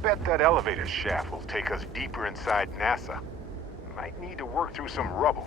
Bet that elevator shaft will take us deeper inside NASA. Might need to work through some rubble.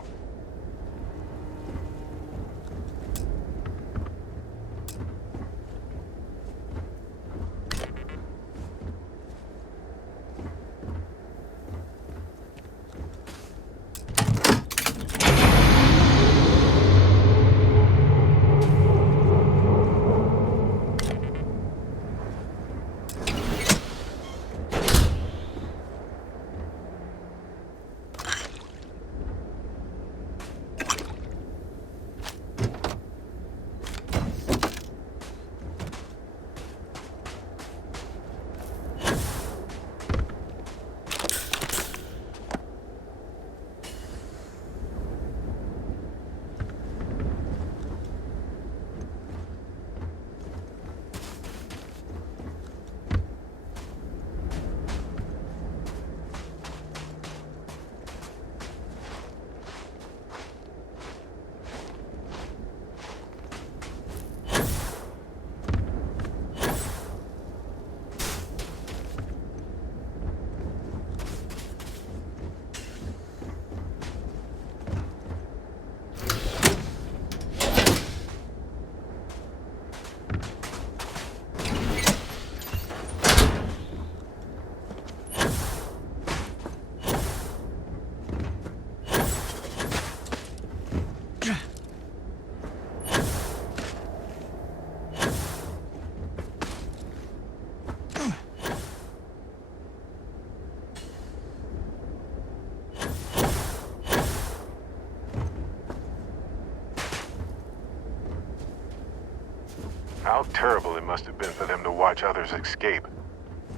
How terrible it must have been for them to watch others escape,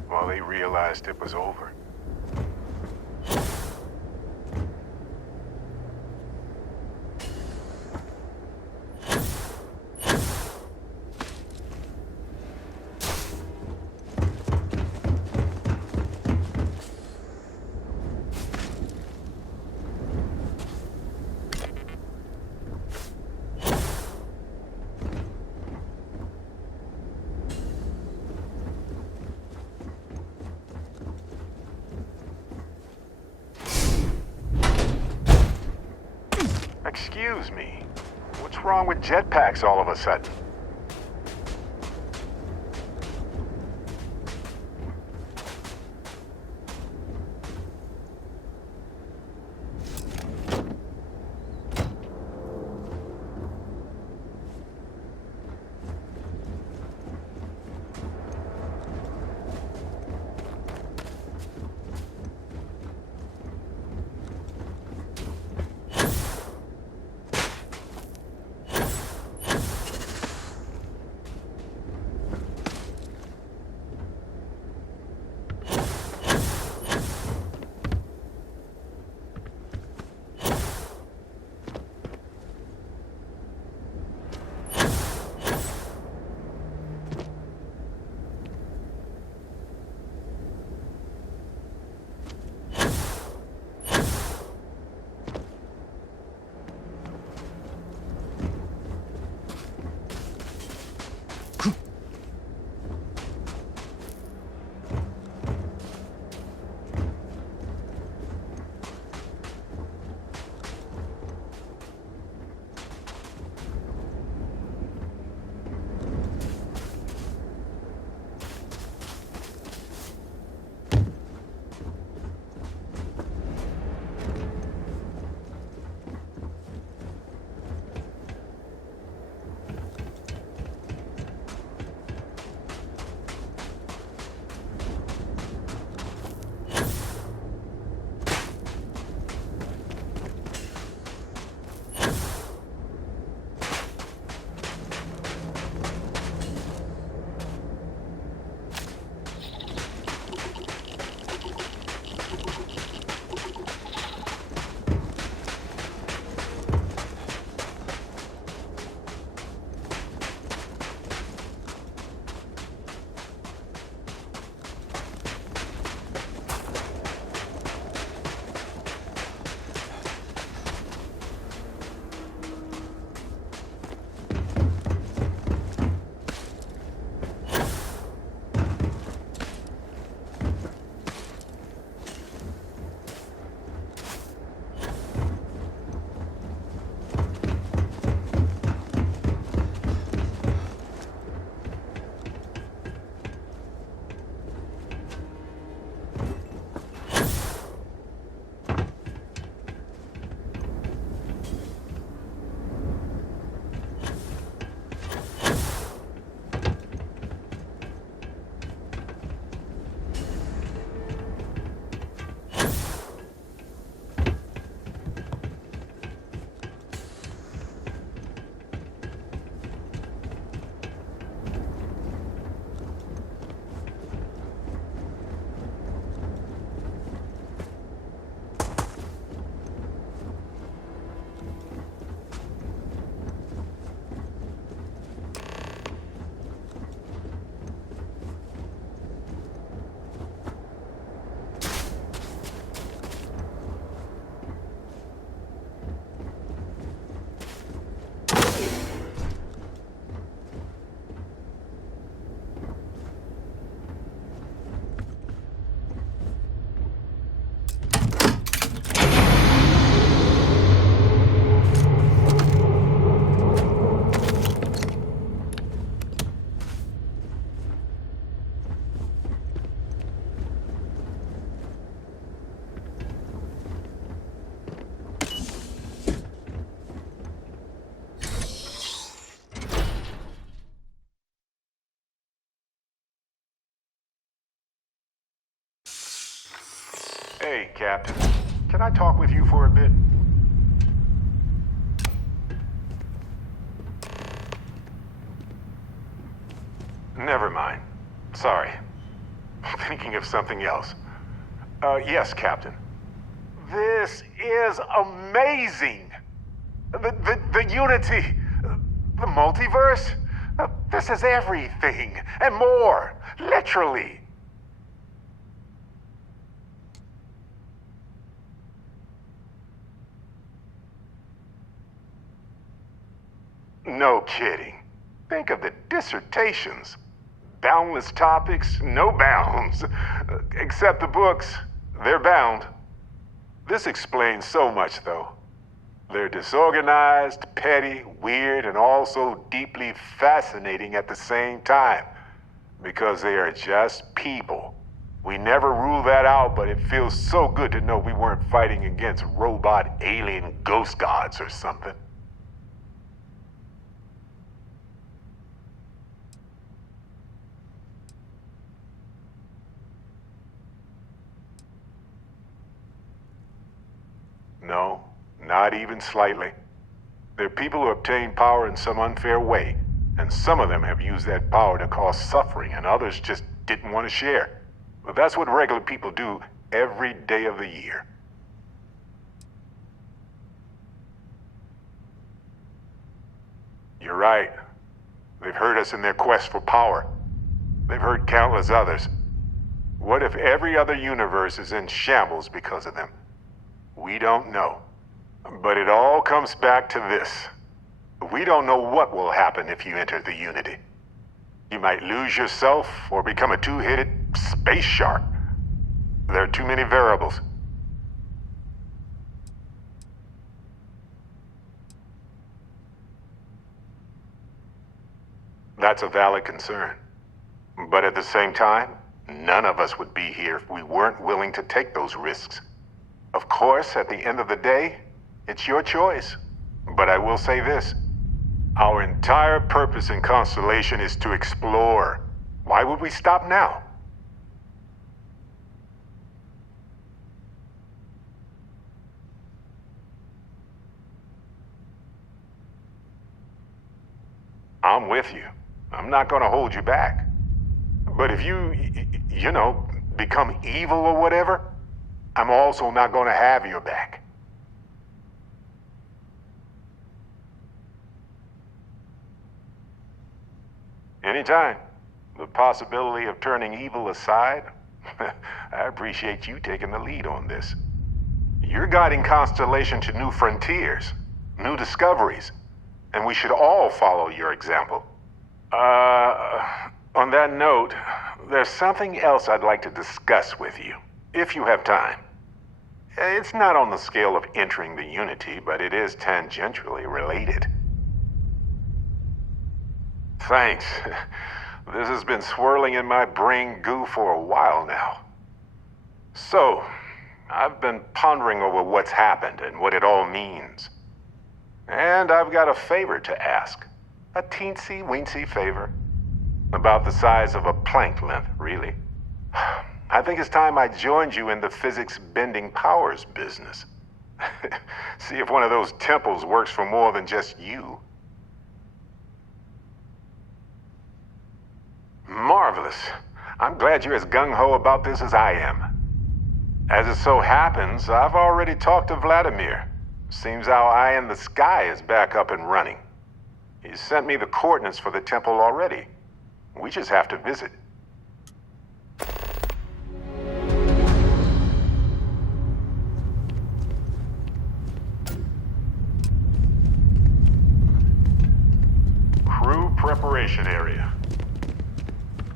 while they realized it was over. Excuse me, what's wrong with jetpacks all of a sudden? Hey, Captain. Can I talk with you for a bit? Never mind. Sorry. Thinking of something else. Yes, Captain. This is amazing! The unity, the multiverse, this is everything, and more, literally. No kidding. Think of the dissertations. Boundless topics, no bounds. Except the books, they're bound. This explains so much, though. They're disorganized, petty, weird, and also deeply fascinating at the same time. Because they are just people. We never rule that out, but it feels so good to know we weren't fighting against robot alien ghost gods or something. No, not even slightly. They're people who obtain power in some unfair way, and some of them have used that power to cause suffering, and others just didn't want to share. But that's what regular people do every day of the year. You're right. They've heard us in their quest for power. They've heard countless others. What if every other universe is in shambles because of them? We don't know. But it all comes back to this. We don't know what will happen if you enter the Unity. You might lose yourself or become a two-headed space shark. There are too many variables. That's a valid concern. But at the same time, none of us would be here if we weren't willing to take those risks. Of course, at the end of the day, it's your choice. But I will say this. Our entire purpose in Constellation is to explore. Why would we stop now? I'm with you. I'm not gonna hold you back. But if you know, become evil or whatever, I'm also not gonna have your back. Anytime. The possibility of turning evil aside, I appreciate you taking the lead on this. You're guiding Constellation to new frontiers, new discoveries, and we should all follow your example. On that note, there's something else I'd like to discuss with you, if you have time. It's not on the scale of entering the Unity, but it is tangentially related. Thanks. This has been swirling in my brain goo for a while now. So, I've been pondering over what's happened and what it all means. And I've got a favor to ask. A teensy-weensy favor. About the size of a plank length, really. I think it's time I joined you in the physics-bending powers business. See if one of those temples works for more than just you. Marvelous. I'm glad you're as gung-ho about this as I am. As it so happens, I've already talked to Vladimir. Seems our eye in the sky is back up and running. He sent me the coordinates for the temple already. We just have to visit. Crew preparation area.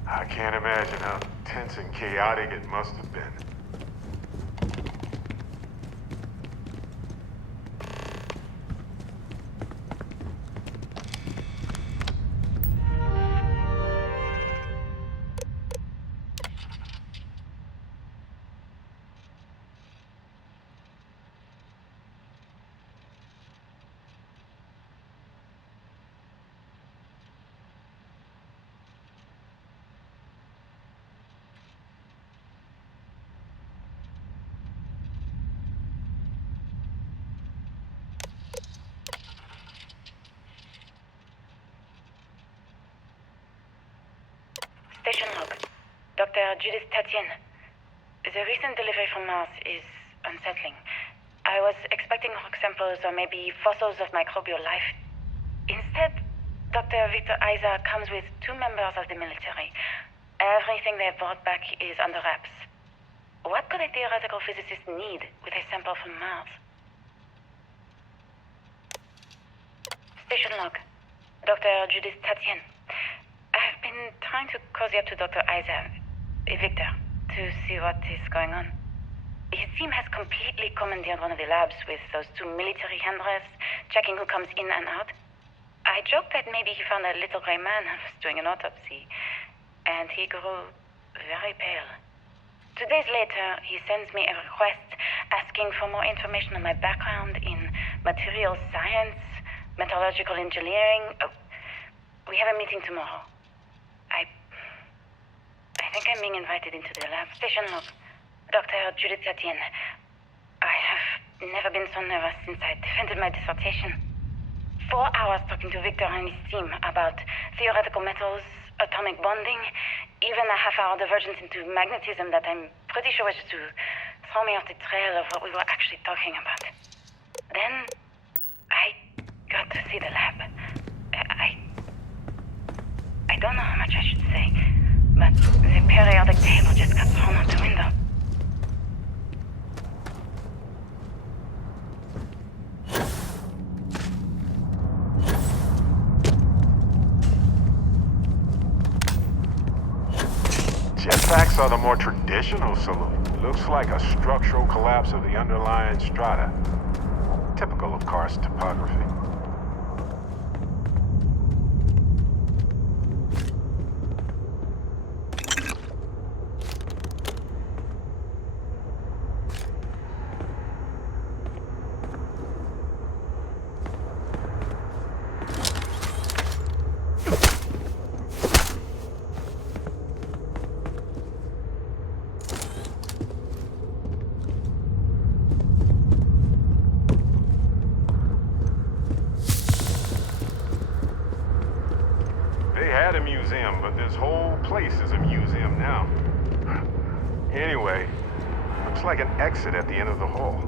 I can't imagine how tense and chaotic it must have been. Dr. Judith Tatien. The recent delivery from Mars is unsettling. I was expecting rock samples or maybe fossils of microbial life. Instead, Dr. Victor Isa comes with 2 members of the military. Everything they brought back is under wraps. What could a theoretical physicist need with a sample from Mars? Station log. Dr. Judith Tatien. I've been trying to cozy up to Dr. Isa, Victor, to see what is going on. His team has completely commandeered one of the labs with those 2 military handlers, checking who comes in and out. I joked that maybe he found a little gray man and was doing an autopsy, and he grew very pale. 2 days later, he sends me a request asking for more information on my background in materials science, metallurgical engineering. We have a meeting tomorrow. I think I'm being invited into the lab. Station log. Dr. Judith Tatien. I have never been so nervous since I defended my dissertation. 4 hours talking to Victor and his team about theoretical metals, atomic bonding, even a half-hour divergence into magnetism that I'm pretty sure was to throw me off the trail of what we were actually talking about. Then, I got to see the lab. I don't know how much I should say, but the periodic table just got thrown out the window. Jetpacks are the more traditional solution. Looks like a structural collapse of the underlying strata. Typical of Karst topography. Had a museum, but this whole place is a museum now. Anyway, looks like an exit at the end of the hall.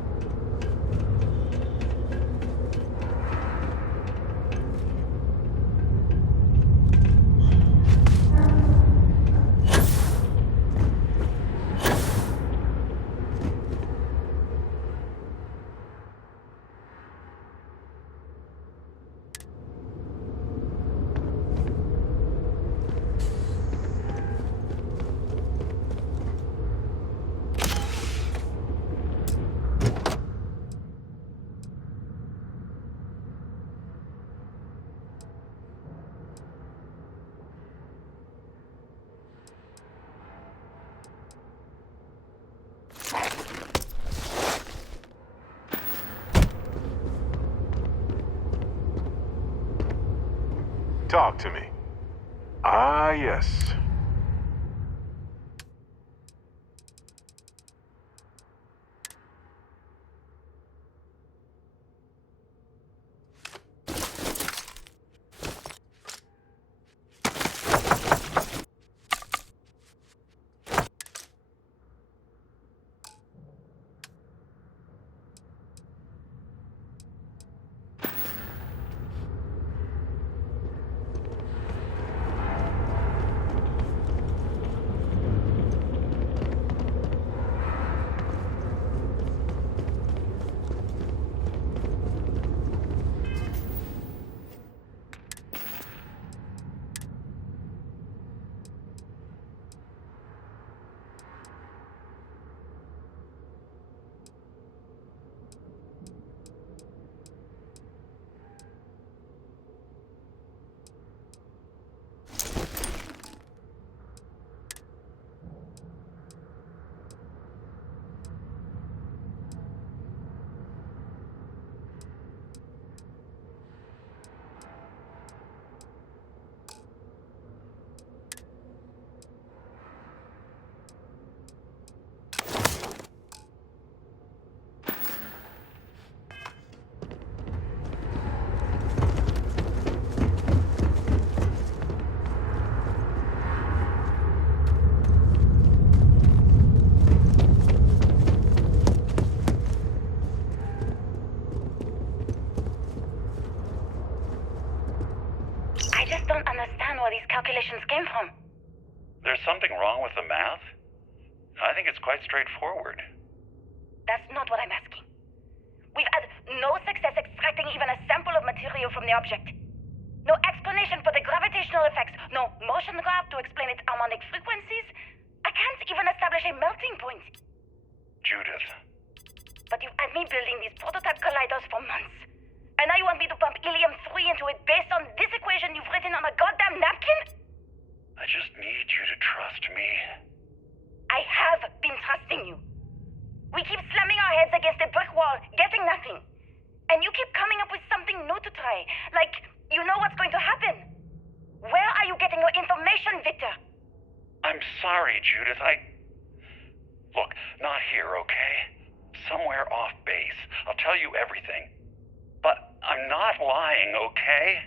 Talk to me. Ah, yes. just don't understand where these calculations came from. There's something wrong with the math? I think it's quite straightforward. That's not what I'm asking. We've had no success extracting even a sample of material from the object. No explanation for the gravitational effects, no motion graph to explain its harmonic frequencies. I can't even establish a melting point. Judith. But you've had me building these prototype colliders for months. And now you want me to pump helium-3 into it based on this equation you've written on a goddamn napkin? I just need you to trust me. I have been trusting you. We keep slamming our heads against a brick wall, getting nothing. And you keep coming up with something new to try. Like, you know what's going to happen. Where are you getting your information, Victor? I'm sorry, Judith. Look, not here, okay? Somewhere off base. I'll tell you everything. But I'm not lying, okay?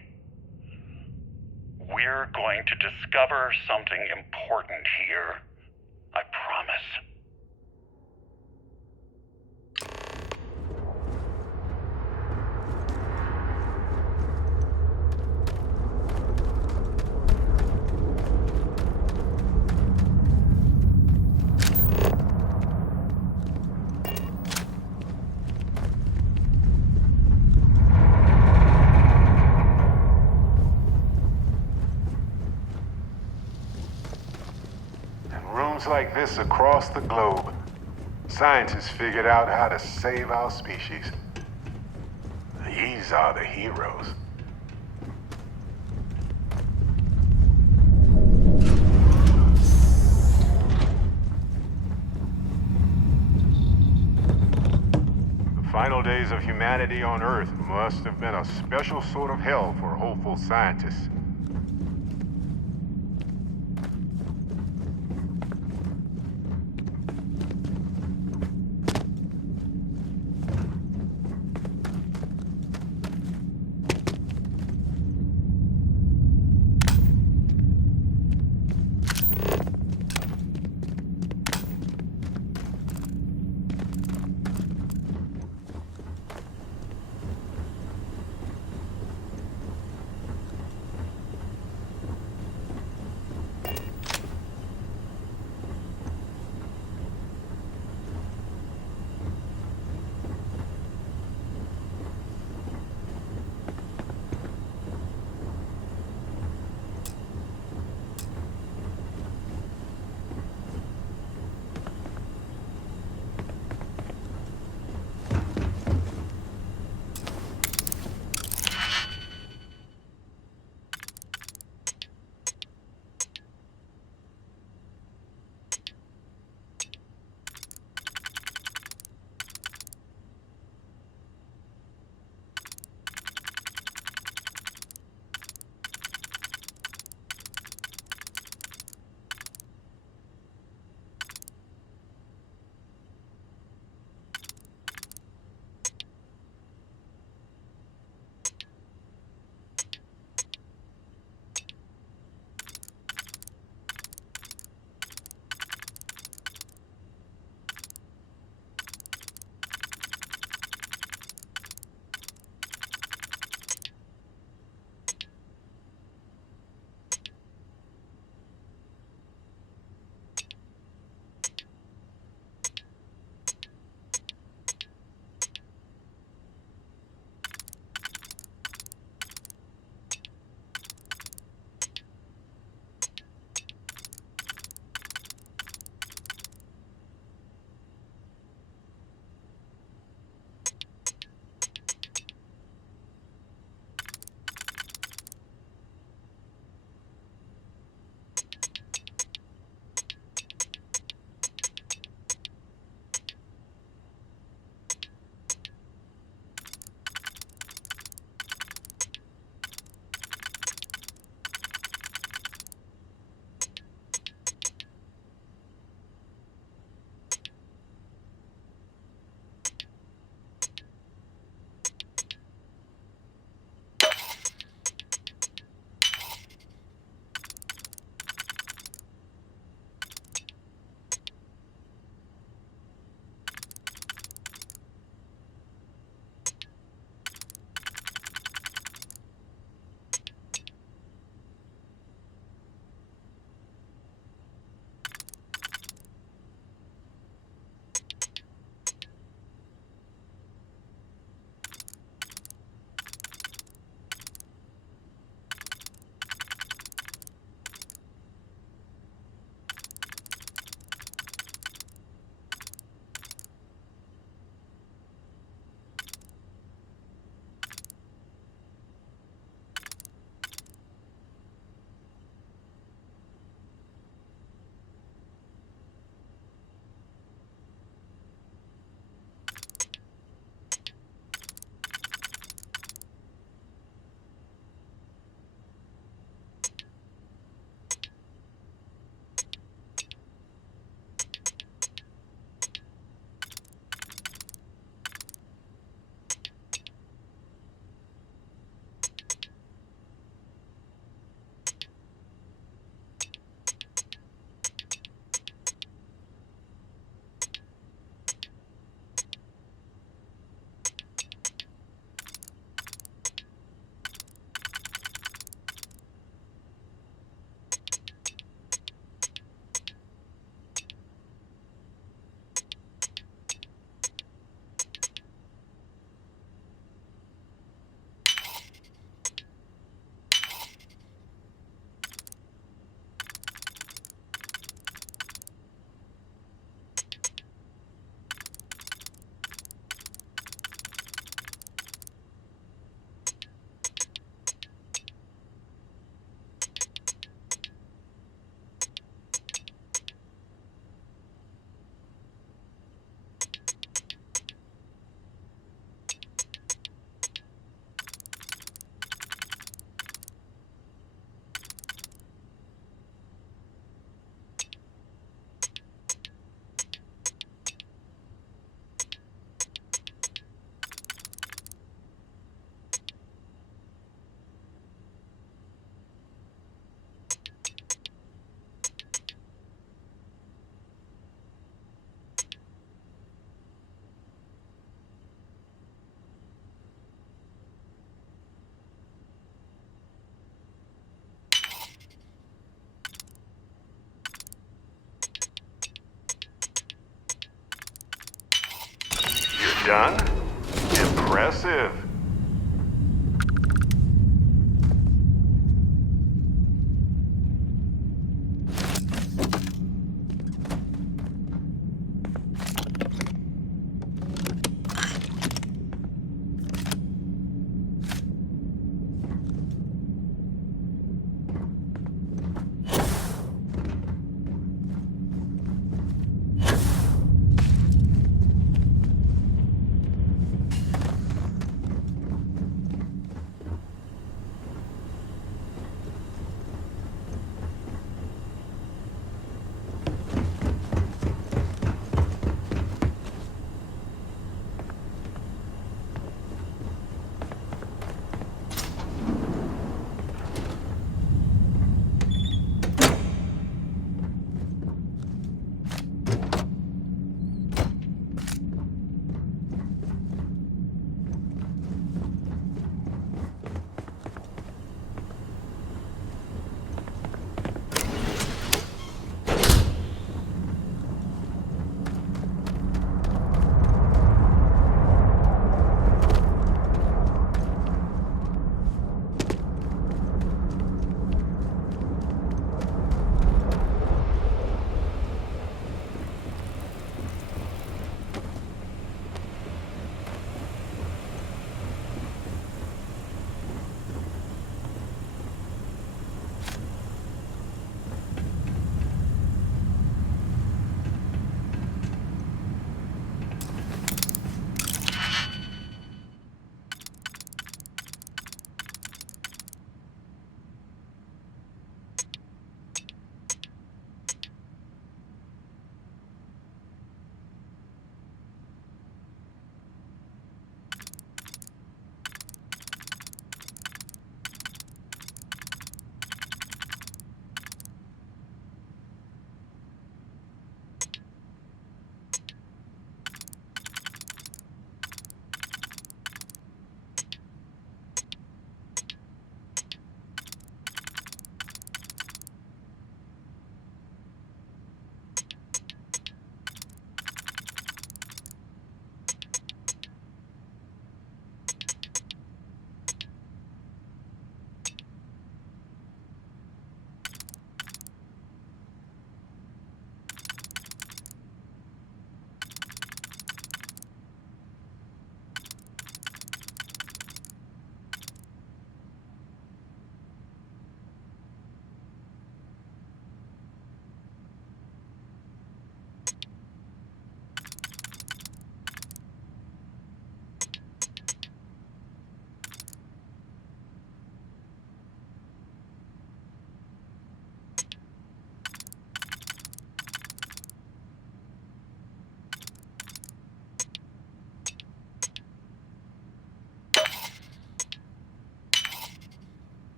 We're going to discover something important here. I promise. Like this across the globe, scientists figured out how to save our species. These are the heroes. The final days of humanity on Earth must have been a special sort of hell for hopeful scientists. Done? Impressive.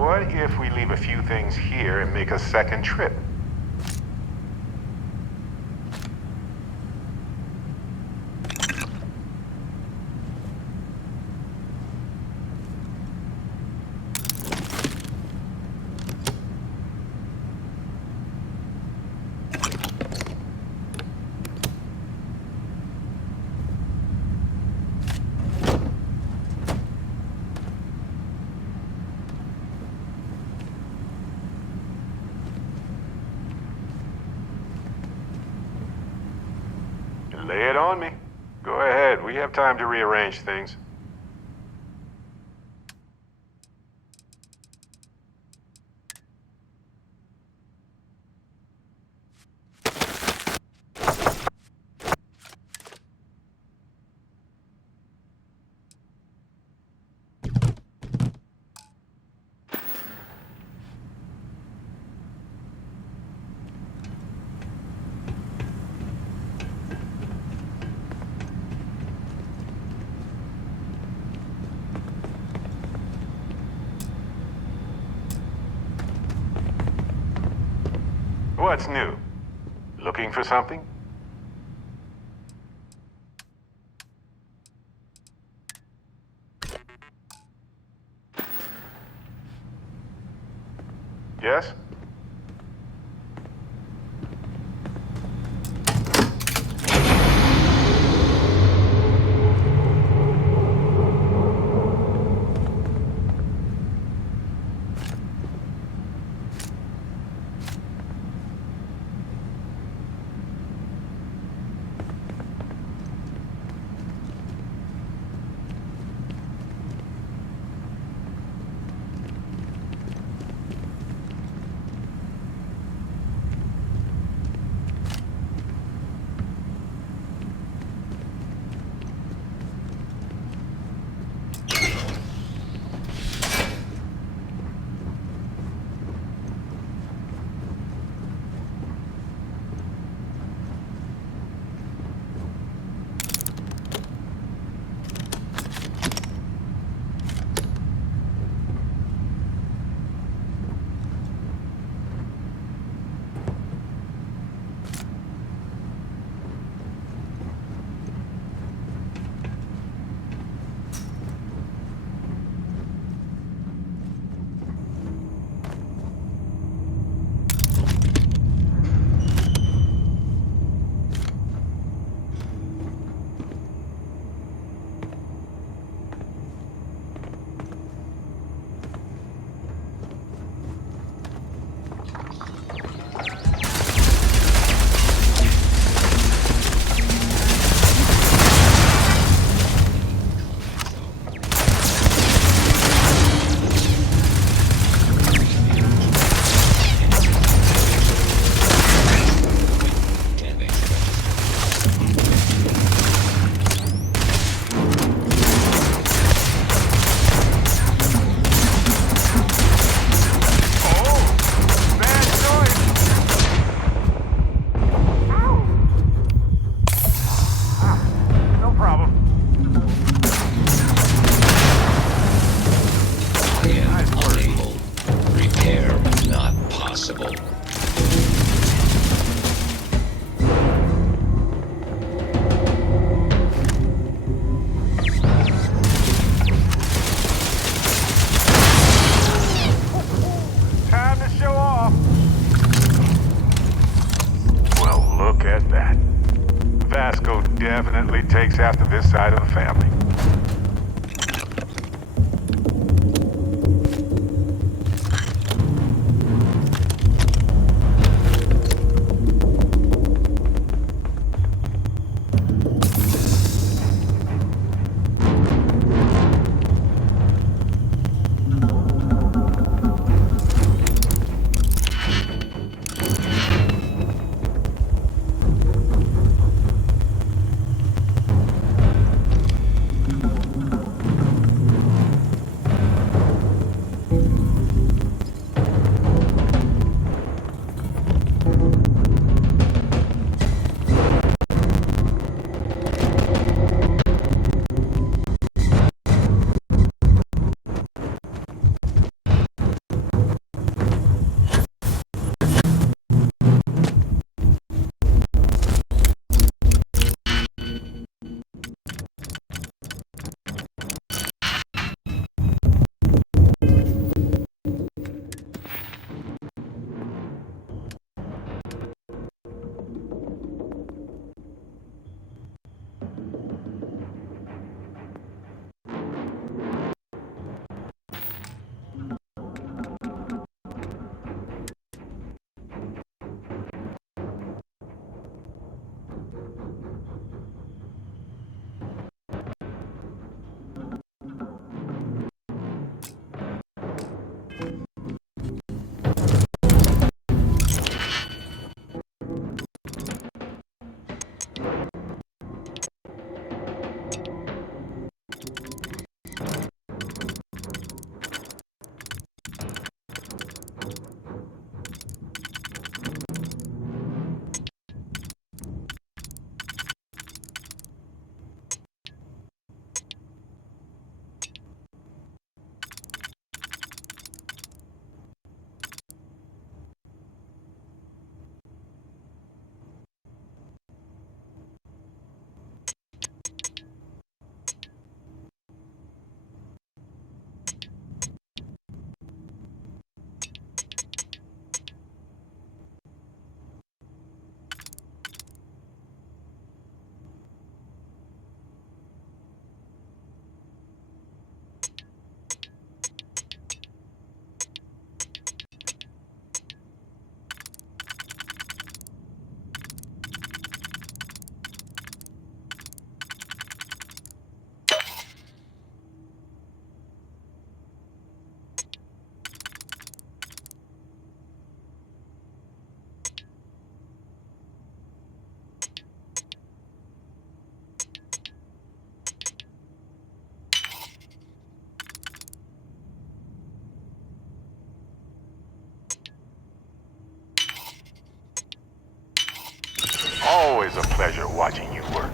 What if we leave a few things here and make a second trip? Lay it on me. Go ahead, we have time to rearrange things. What's new? Looking for something? Yes? Definitely takes after this side of the family. always a pleasure watching you work.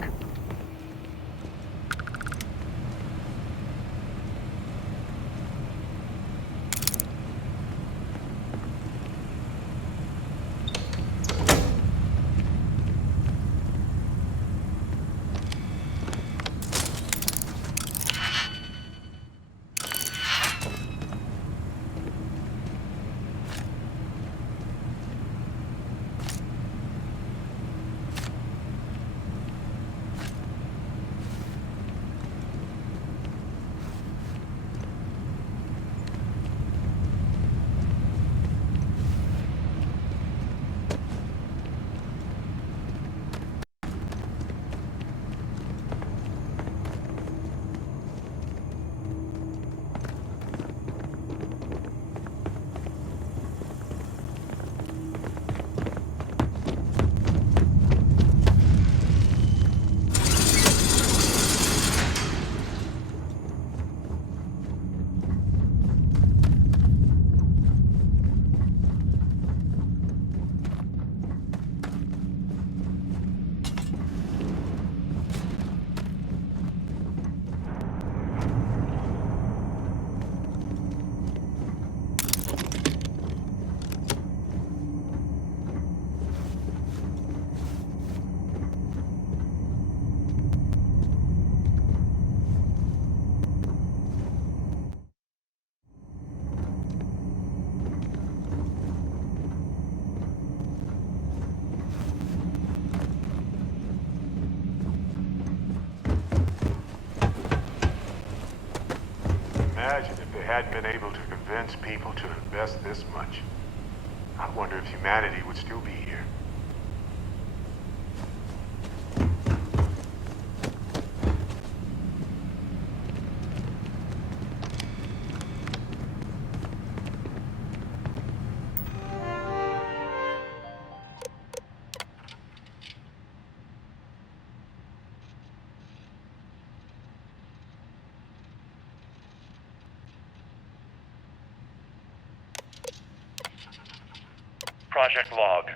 Imagine if they hadn't been able to convince people to invest this much. I wonder if humanity would still be here. Project Log,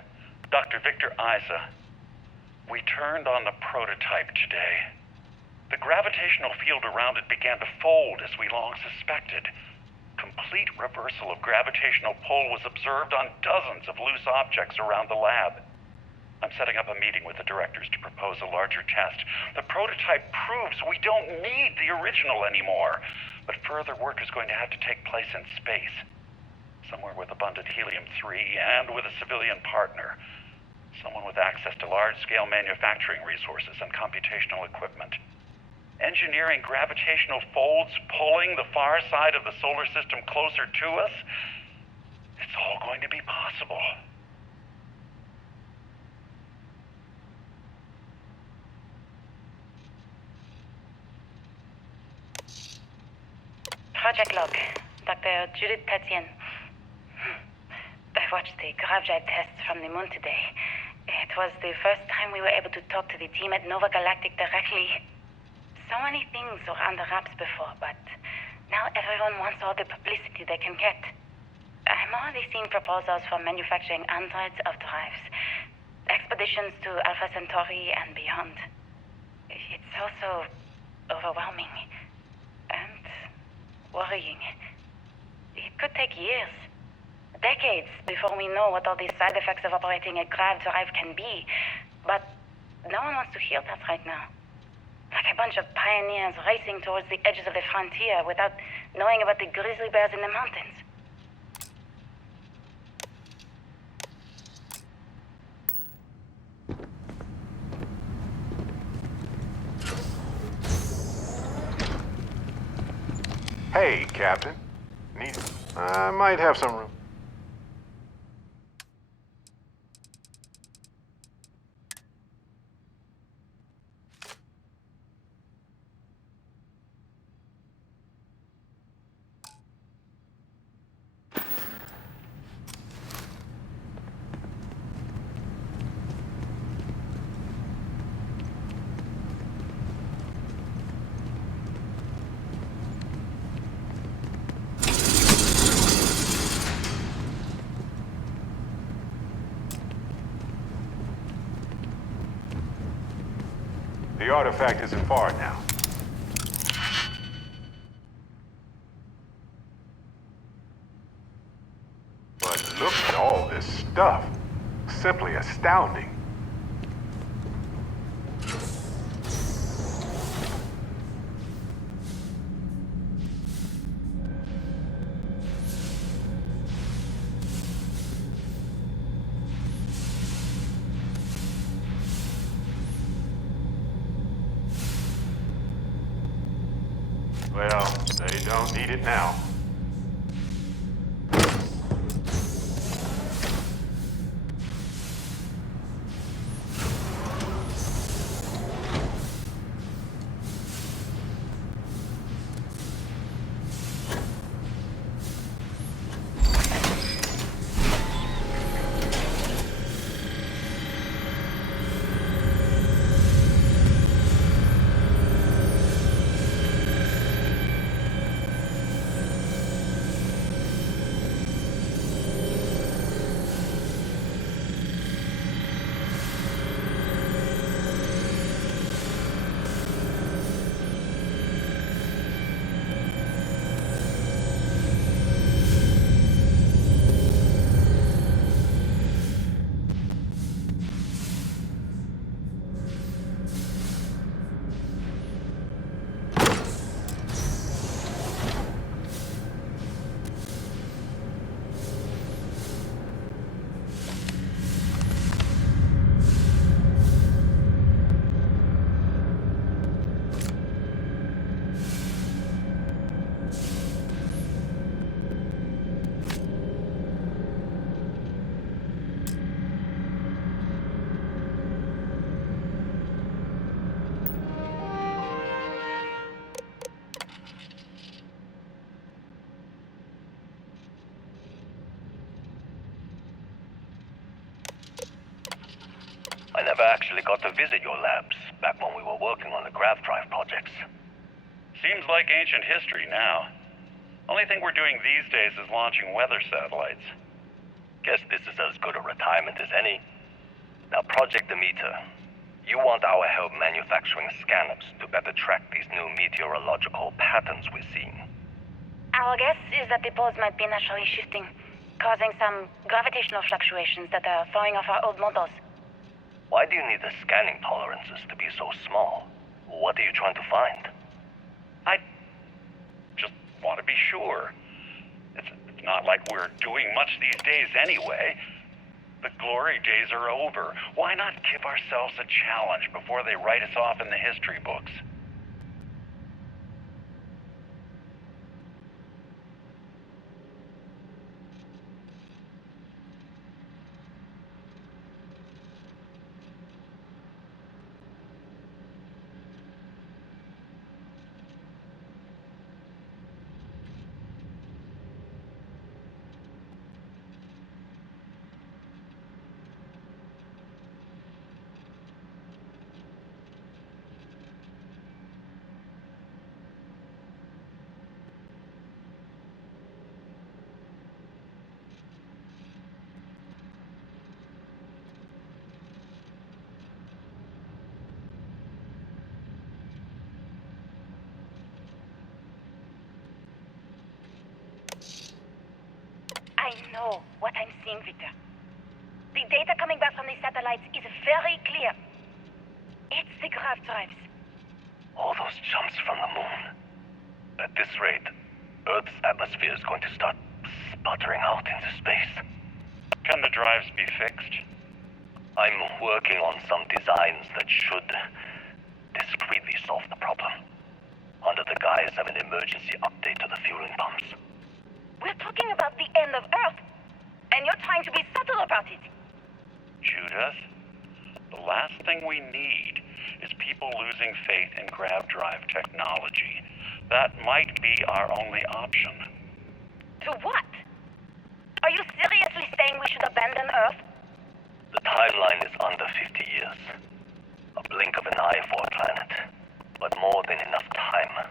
Dr. Victor Isa. We turned on the prototype today. The gravitational field around it began to fold as we long suspected. Complete reversal of gravitational pull was observed on dozens of loose objects around the lab. I'm setting up a meeting with the directors to propose a larger test. The prototype proves we don't need the original anymore, but further work is going to have to take place in space. Somewhere with abundant helium-3 and with a civilian partner. Someone with access to large-scale manufacturing resources and computational equipment. Engineering gravitational folds pulling the far side of the solar system closer to us? It's all going to be possible. Project Log, Dr. Judith Tatian. I watched the gravjite tests from the moon today. It was the first time we were able to talk to the team at Nova Galactic directly. So many things were under wraps before, but now everyone wants all the publicity they can get. I'm already seeing proposals for manufacturing androids of drives, expeditions to Alpha Centauri and beyond. It's also overwhelming and worrying. It could take years. Decades before we know what all these side effects of operating a grav drive can be. But no one wants to hear that right now. Like a bunch of pioneers racing towards the edges of the frontier without knowing about the grizzly bears in the mountains. Hey, Captain. I might have some room. artifact isn't far now. But look at all this stuff. Simply astounding. Well, they don't need it now. I never actually got to visit your labs back when we were working on the grav drive projects. Seems like ancient history now. Only thing we're doing these days is launching weather satellites. Guess this is as good a retirement as any. Now, Project Demeter, you want our help manufacturing scanners to better track these new meteorological patterns we're seeing. Our guess is that the poles might be naturally shifting, causing some gravitational fluctuations that are throwing off our old models. Why do you need the scanning tolerances to be so small? What are you trying to find? I just want to be sure. It's not like we're doing much these days anyway. The glory days are over. Why not give ourselves a challenge before they write us off in the history books? I know what I'm seeing, Victor. The data coming back from the satellites is very clear. It's the grav drives. All those jumps from the moon. At this rate, Earth's atmosphere is going to start sputtering out into space. Can the drives be fixed? I'm working on some designs that should discreetly solve the problem, under the guise of an emergency update to the fueling pumps. We're talking about the end of Earth, and you're trying to be subtle about it. Judith, the last thing we need is people losing faith in grav drive technology. That might be our only option. To what? Are you seriously saying we should abandon Earth? The timeline is under 50 years. A blink of an eye for a planet, but more than enough time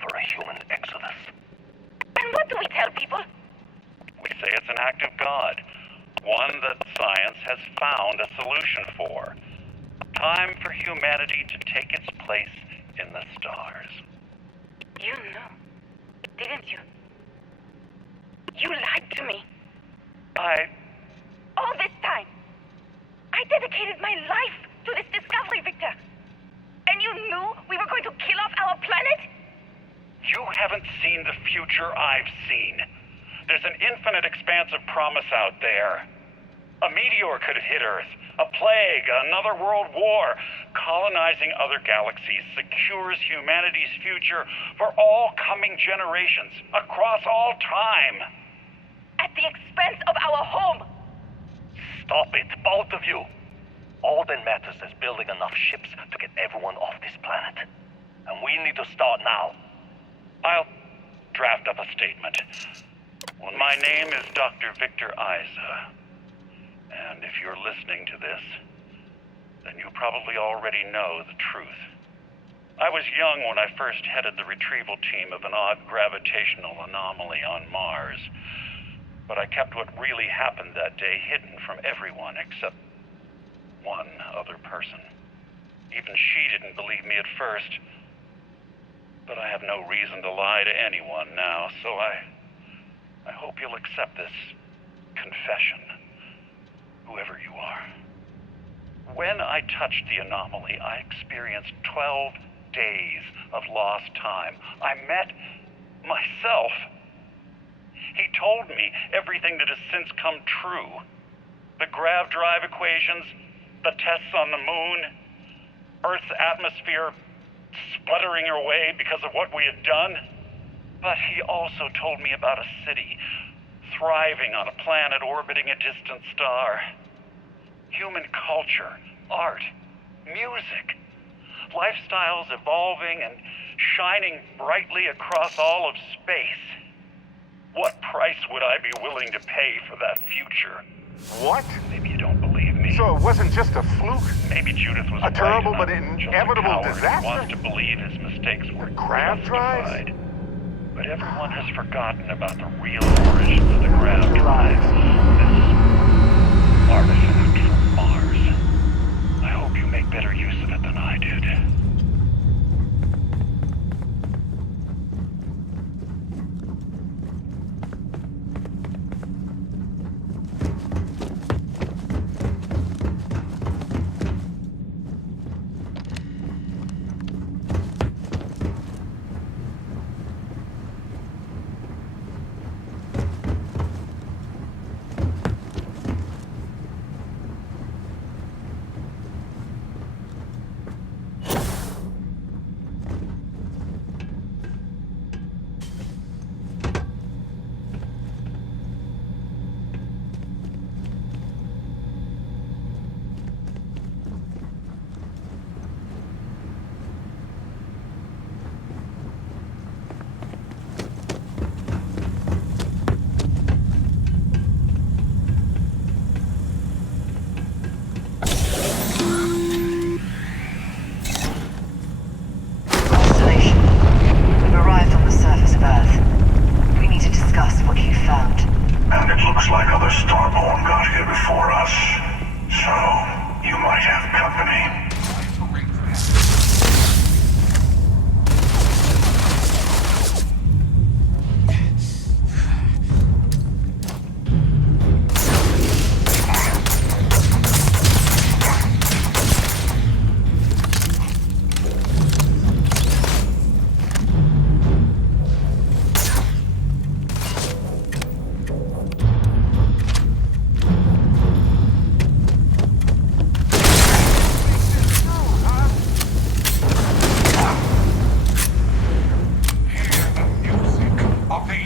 for a human exodus. And what do we tell people? We say it's an act of God, one that science has found a solution for. Time for humanity to take its place in the stars. You knew, didn't you? You lied to me. All this time, I dedicated my life to this discovery, Victor. And you knew we were going to kill off our planet? You haven't seen the future I've seen. There's an infinite expanse of promise out there. A meteor could hit Earth, a plague, another world war. Colonizing other galaxies secures humanity's future for all coming generations, across all time. At the expense of our home. Stop it, both of you. All that matters is building enough ships to get everyone off this planet. And we need to start now. I'll draft up a statement. Well, my name is Dr. Victor Isa. And if you're listening to this, then you probably already know the truth. I was young when I first headed the retrieval team of an odd gravitational anomaly on Mars. But I kept what really happened that day hidden from everyone except one other person. Even she didn't believe me at first. But I have no reason to lie to anyone now, so I hope you'll accept this confession, whoever you are. When I touched the anomaly, I experienced 12 days of lost time. I met myself. He told me everything that has since come true. The grav drive equations, the tests on the moon, Earth's atmosphere sputtering away because of what we had done. But he also told me about a city thriving on a planet orbiting a distant star. Human culture, art, music, lifestyles evolving and shining brightly across all of space. What price would I be willing to pay for that future? What? Maybe you don't believe me. So it wasn't just a fluke? Maybe Judith was A terrible right, but and I'm just a inevitable coward who disaster? wants to believe his mistakes were grav drives? justified. But everyone has forgotten about the real origins of the grav drives. This artifact from Mars. I hope you make better use of it than I did. Of the